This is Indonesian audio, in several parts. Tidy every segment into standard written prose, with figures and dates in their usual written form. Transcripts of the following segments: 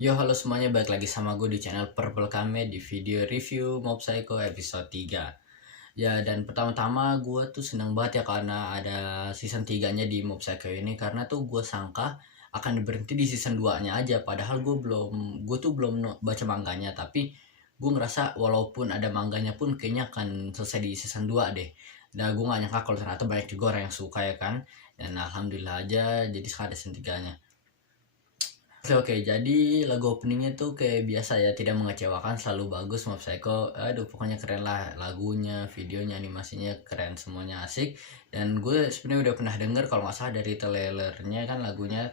Yo, halo semuanya, balik lagi sama gue di channel Purple Kame di video review Mob Psycho episode 3. Ya, dan pertama-tama gue tuh seneng banget ya karena ada season 3-nya di Mob Psycho ini. Karena tuh gue sangka akan berhenti di season 2-nya aja. Padahal gue tuh belum baca manganya. Tapi gue ngerasa walaupun ada manganya pun kayaknya akan selesai di season 2 deh. Dan gue gak nyangka kalau ternyata banyak juga orang yang suka ya kan. Dan alhamdulillah aja jadi sekarang ada season 3-nya. Oke, jadi lagu openingnya tuh kayak biasa ya, tidak mengecewakan, selalu bagus. Mob Psycho, aduh pokoknya keren lah, lagunya, videonya, animasinya keren, semuanya asik. Dan gue sebenarnya udah pernah denger kalau nggak salah dari trailernya kan lagunya.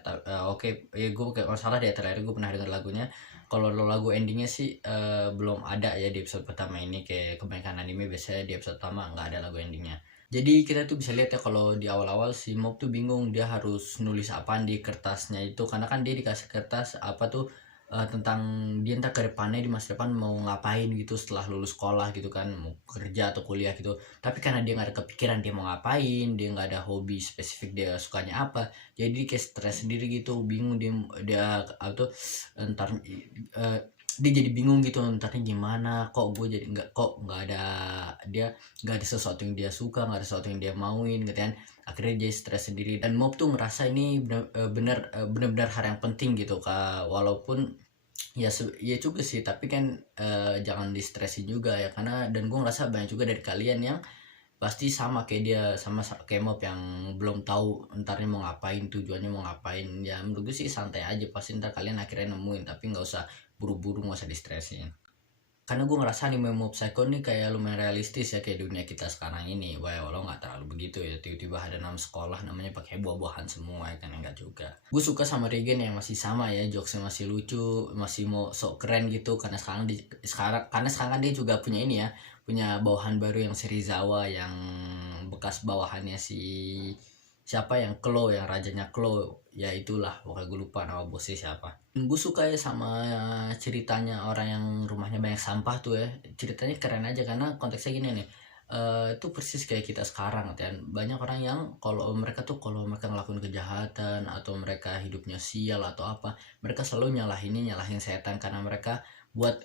Oke, ya gue kayak kalau salah dari trailer gue pernah denger lagunya. Kalau lagu endingnya sih belum ada ya di episode pertama ini, kayak kebanyakan anime biasanya di episode pertama nggak ada lagu endingnya. Jadi kita tuh bisa lihat ya kalau di awal-awal si Mob tuh bingung dia harus nulis apaan di kertasnya itu, karena kan dia dikasih kertas apa tuh tentang dia ntar ke depannya di masa depan mau ngapain gitu setelah lulus sekolah gitu kan, mau kerja atau kuliah gitu. Tapi karena dia nggak ada kepikiran dia mau ngapain, dia nggak ada hobi spesifik dia sukanya apa, jadi dia kayak stres sendiri gitu, bingung dia apa tuh ntar dia jadi bingung gitu entarnya gimana, kok gue jadi nggak ada dia nggak ada sesuatu yang dia suka, nggak ada sesuatu yang dia mauin gitu kan. Akhirnya dia stres sendiri dan Mob tuh ngerasa ini benar-benar hal yang penting gitu kak, walaupun ya juga sih, tapi kan jangan distresin juga ya, karena dan gue ngerasa banyak juga dari kalian yang pasti sama kayak dia, sama kayak Mob yang belum tahu entarnya mau ngapain, tujuannya mau ngapain. Ya menurut gue sih santai aja, pasti ntar kalian akhirnya nemuin, tapi nggak usah buru-buru, nggak usah distresin. Karena gue ngerasa anime Mob Psycho nih kayak lumayan realistis ya, kayak dunia kita sekarang ini. Walau nggak terlalu begitu ya, tiba-tiba ada nama sekolah namanya pakai buah-buahan semua ya kan, enggak juga. Gue suka sama Regen yang masih sama ya, jokesnya masih lucu, masih mau sok keren gitu. Karena sekarang kan dia juga punya ini ya, punya bawahan baru yang Serizawa, yang bekas bawahannya si siapa yang Klo, yang rajanya Klo, ya itulah pokoknya gue lupa nama bosnya siapa. Gue suka ya sama ceritanya orang yang rumahnya banyak sampah tuh ya, ceritanya keren aja karena konteksnya gini nih. Itu persis kayak kita sekarang kan, banyak orang yang kalau mereka ngelakuin kejahatan atau mereka hidupnya sial atau apa, mereka selalu nyalahin setan karena mereka buat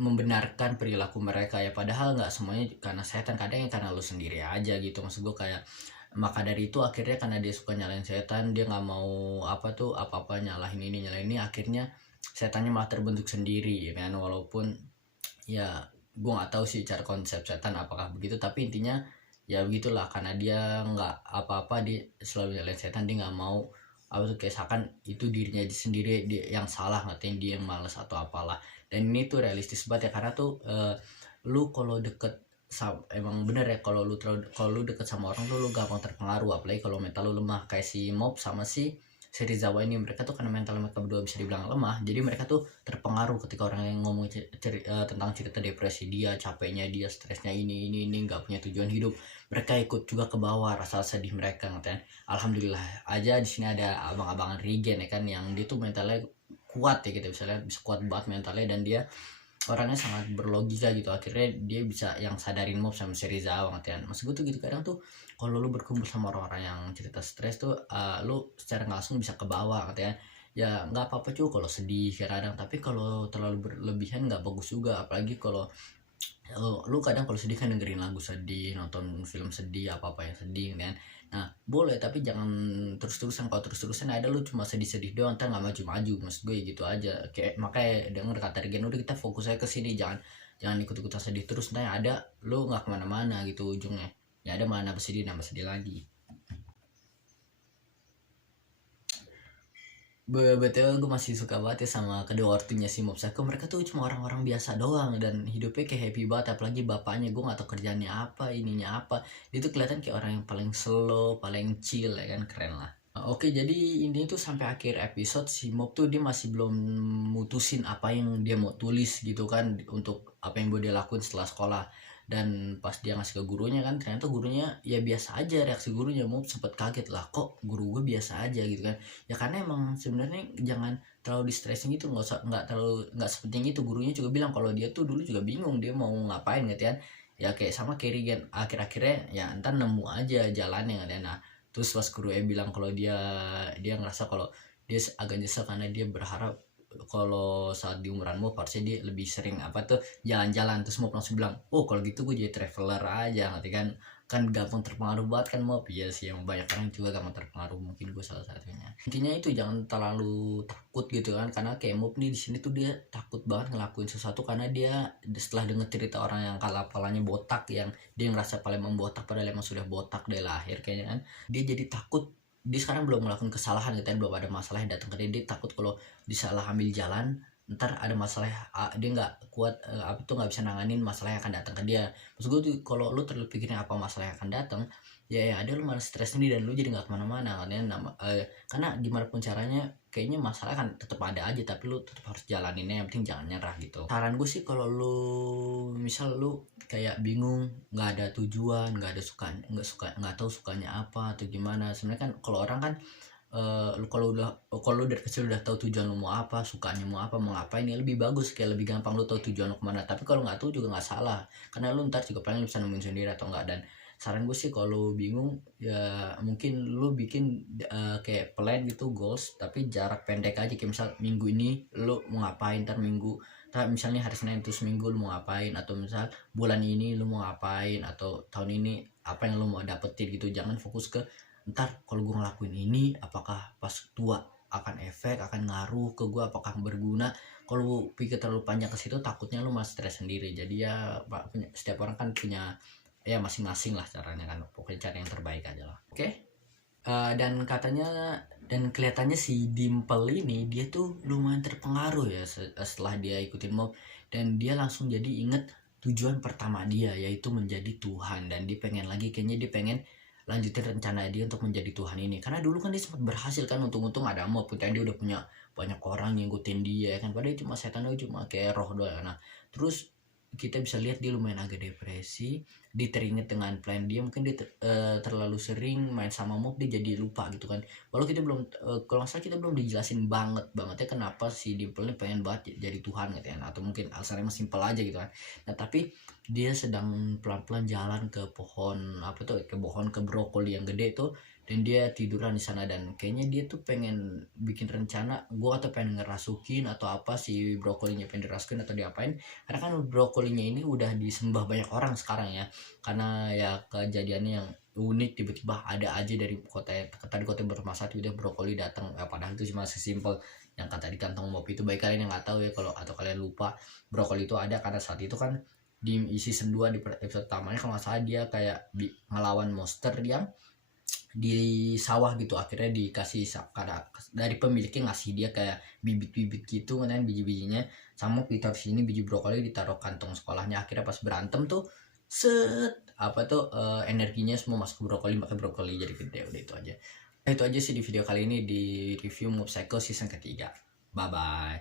membenarkan perilaku mereka ya, padahal nggak semuanya karena setan, kadang yang karena lu sendiri aja gitu. Maksud gue kayak, maka dari itu akhirnya karena dia suka nyalain setan, dia nggak mau apa-apa nyalahin ini, akhirnya setannya malah terbentuk sendiri ya kan. Walaupun ya gue nggak tahu sih cara konsep setan apakah begitu, tapi intinya ya begitulah, karena dia nggak apa-apa, dia selalu nyalain setan, dia nggak mau apa tuh, kayak seakan itu dirinya sendiri dia yang salah, ngatain dia yang malas atau apalah. Dan ini tuh realistis banget ya, karena tuh lu kalau deket emang bener ya, kalau lu deket sama orang tuh lu gampang terpengaruh, apalagi kalau mental lu lemah kayak si Mob sama si Serizawa ini. Mereka tuh karena mental mereka berdua bisa dibilang lemah, jadi mereka tuh terpengaruh ketika orang yang ngomong tentang cerita depresi dia, capeknya dia, stresnya ini nggak punya tujuan hidup, mereka ikut juga ke bawah rasa sedih mereka kan. Alhamdulillah aja di sini ada abang-abangan Regen ya kan, yang dia tuh mentalnya kuat ya, kita bisa lihat bisa kuat banget mentalnya, dan dia orangnya sangat berlogika gitu. Akhirnya dia bisa yang sadarin Mob sama Serizawa ngerti. Maksud gue tuh gitu, kadang tuh kalau lu berkumpul sama orang-orang yang cerita stres tuh lu secara nggak langsung bisa ke bawah katanya. Ya nggak apa-apa cuy kalau sedih kadang, tapi kalau terlalu berlebihan nggak bagus juga. Apalagi kalau lu kadang kalau sedih kan dengerin lagu sedih, nonton film sedih, apa-apa yang sedih kan. Nah boleh, tapi jangan terus-terusan. Kalau terus-terusan ada lu cuma sedih-sedih doang, ntar nggak maju-maju. Maksud gue gitu aja, kayak makanya denger kata Regen, udah kita fokus aja ke sini, jangan jangan ikut-ikutan sedih terus, ntar yang ada lu nggak kemana-mana gitu ujungnya. Ya ada mana bersedih nambah sedih lagi. BTW gue masih suka banget ya sama kedua ortunya si Mob Psycho. Mereka tuh cuma orang-orang biasa doang dan hidupnya kayak happy banget. Apalagi bapaknya, gue gak tau kerjaannya apa, ininya apa. Dia tuh kelihatan kayak orang yang paling slow, paling chill ya kan, keren lah. Oke, jadi ini tuh sampai akhir episode si Mob tuh dia masih belum mutusin apa yang dia mau tulis gitu kan, untuk apa yang mau dia lakuin setelah sekolah. Dan pas dia ngasih ke gurunya kan, ternyata gurunya ya biasa aja. Reaksi gurunya Mob sempet kaget lah, kok guru gue biasa aja gitu kan. Ya karena emang sebenarnya jangan terlalu di stressing gitu, nggak sepenting itu. Gurunya juga bilang kalau dia tuh dulu juga bingung dia mau ngapain gitu kan. Ya kayak sama Kerrigan, akhir-akhirnya ya ntar nemu aja jalannya gitu kan. Nah terus pas guru bilang kalau dia ngerasa kalau dia agak nyesel karena dia berharap kalau saat di umuran Mop harusnya dia lebih sering jalan-jalan. Terus Mop langsung bilang, oh kalau gitu gue jadi traveler aja, nanti kan gampang terpengaruh banget kan Mop. Iya sih, yang banyak orang juga gampang terpengaruh, mungkin gue salah satunya. Intinya itu jangan terlalu takut gitu kan, karena kayak Mop nih di sini tuh dia takut banget ngelakuin sesuatu karena dia setelah denger cerita orang yang kepalanya botak, yang dia ngerasa paling membotak padahal emang sudah botak dari lahir kayaknya kan, dia jadi takut. Dia sekarang belum melakukan kesalahan gitu kan, belum ada masalah yang datang ke dia takut kalau disalah ambil jalan ntar ada masalah, dia nggak kuat, nggak bisa nanganin masalah yang akan datang ke dia. Maksud gue tuh kalau lu terlalu pikirin apa masalah yang akan datang, ya ada lu malah stres sendiri dan lu jadi nggak kemana-mana karena gimana pun caranya kayaknya masalah kan tetap ada aja, tapi lu tetap harus jalaninnya, yang penting jangan nyerah gitu. Saran gue sih kalau lu misal lu kayak bingung, nggak ada tujuan, nggak tahu sukanya apa atau gimana. Sebenarnya kan kalau orang kan kalau lu dari kecil udah tahu tujuan lu mau apa, sukanya mau apa, mau ngapain, ya lebih bagus, kayak lebih gampang lu tahu tujuan lu kemana. Tapi kalau nggak tahu juga nggak salah, karena lu ntar juga paling bisa nemuin sendiri atau enggak. Dan saran gue sih kalau bingung ya mungkin lu bikin kayak plan gitu, goals, tapi jarak pendek aja. Kayak misal minggu ini lu mau ngapain, misalnya hari Senin terus minggu lu mau ngapain, atau misal bulan ini lu mau ngapain, atau tahun ini apa yang lu mau dapetin gitu. Jangan fokus ke ntar kalau gue ngelakuin ini apakah pas tua akan ngaruh ke gue, apakah berguna. Kalau lu pikir terlalu panjang ke situ takutnya lu malah stres sendiri. Jadi ya setiap orang kan punya ya masing-masing lah caranya kan, pokoknya cari yang terbaik aja lah. Oke. Dan kelihatannya si Dimple ini dia tuh lumayan terpengaruh ya setelah dia ikutin Mop, dan dia langsung jadi inget tujuan pertama dia, yaitu menjadi Tuhan. Dan dia pengen lanjutin rencana dia untuk menjadi Tuhan ini, karena dulu kan dia sempat berhasil kan, untung-untung ada Mop, dia udah punya banyak orang yang ngikutin dia kan, padahal cuma setan, cuma kayak roh doang. Nah terus kita bisa lihat dia lumayan agak depresi, dia teringat dengan plan dia, mungkin dia terlalu sering main sama Mop, dia jadi lupa gitu kan. Walau kita belum kalau nggak salah kita belum dijelasin bangetnya kenapa si Dimple ini pengen banget jadi Tuhan gitu ya, atau mungkin alasannya emang simpel aja gitu kan. Nah tapi dia sedang pelan-pelan jalan ke pohon ke brokoli yang gede tuh, dan dia tiduran di sana, dan kayaknya dia tuh pengen bikin rencana atau pengen ngerasukin atau apa si brokolinya, pengen dirasukin atau diapain, karena kan brokolinya ini udah disembah banyak orang sekarang ya, karena ya kejadiannya yang unik, tiba-tiba ada aja dari kota bermasalah udah brokoli datang, padahal itu cuma sesimpel yang kata di kantong Mop itu. Baik kalian yang nggak tahu ya, kalau atau kalian lupa, brokoli itu ada karena saat itu kan di season 2 di episode pertamanya kalau nggak salah dia kayak ngelawan monster yang di sawah gitu. Akhirnya dikasih dari pemiliknya ngasih dia kayak bibit-bibit gitu kan, biji-bijinya sama ditaruh sini, biji brokoli ditaruh kantong sekolahnya. Akhirnya pas berantem tuh energinya semua masuk ke brokoli, pakai brokoli jadi gede. Udah itu aja sih di video kali ini di review Mob Psycho season ketiga. Bye bye.